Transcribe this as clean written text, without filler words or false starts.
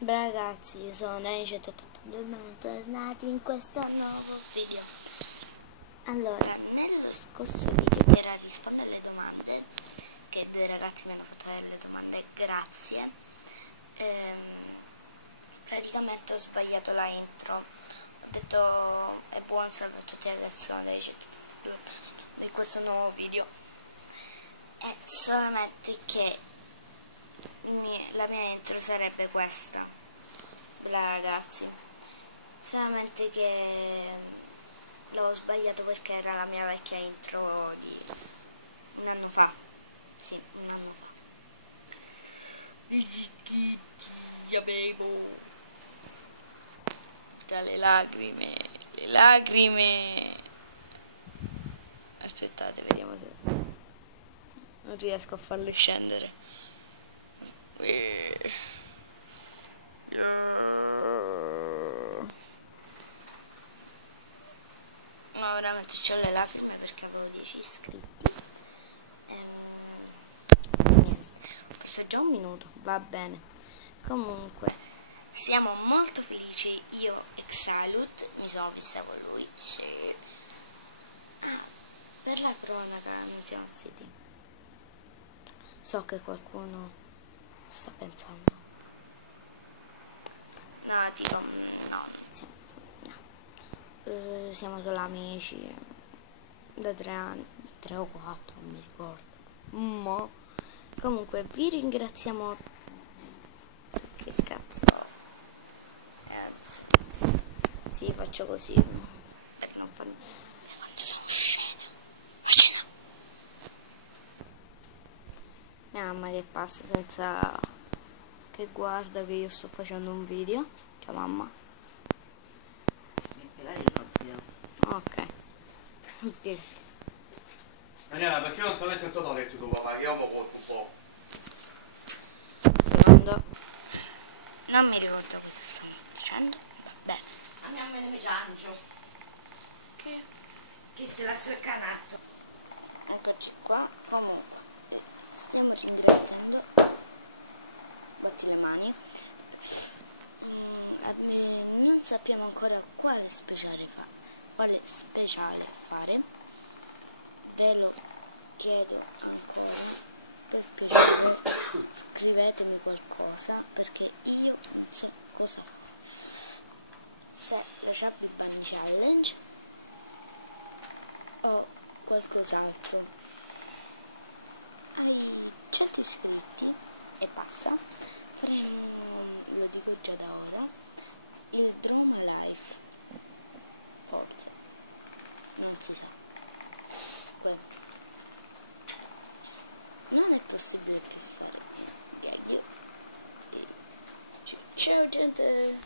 Beh ragazzi, io sono Dani182 e bentornati in questo nuovo video. Allora, nello scorso video, che era rispondere alle domande, che due ragazzi mi hanno fatto le domande, grazie, praticamente ho sbagliato la intro. Ho detto è buon salve a tutti ragazzi, sono Dani182 in questo nuovo video. È solamente che la mia intro sarebbe questa, ragazzi, solamente che l'ho sbagliato perché era la mia vecchia intro di un anno fa. Sì, un anno fa. Tra le lacrime. Aspettate, vediamo se non riesco a farle scendere. No, veramente c'ho le lacrime perché avevo 10 iscritti. Niente, ho perso già un minuto, va bene. Comunque, siamo molto felici. Io e Xalut mi sono vista con lui. Sì. Per la cronaca non siamo ziti. So che qualcuno sta pensando. No, dico no, siamo solo amici da 3 anni, 3 o 4, non mi ricordo. Comunque vi ringraziamo. Che cazzo, ragazzi. Sì, faccio così per non farmi. Quanto sono scena. Mia mamma che passa senza che guarda che io sto facendo un video. Ciao mamma. Ok. Ok. Daniela, perché non ti metti il tuo letto tuo papà? Io lo porto un po'. Secondo. Non mi ricordo cosa stiamo facendo. Vabbè. A me me ne ciangio. Che se la seccanatto. Eccoci qua. Comunque stiamo ringraziando. Batti le mani. Non sappiamo ancora quale speciale fare. Ve lo chiedo ancora. Per piacere scrivetemi qualcosa perché io non so cosa fare. Se la Chubby Bunny Challenge o qualcos'altro. Ai 100 iscritti e basta, faremo, lo dico già da ora, il Drum Life. Forse non si sa. Non è possibile più fare. Ciao gente.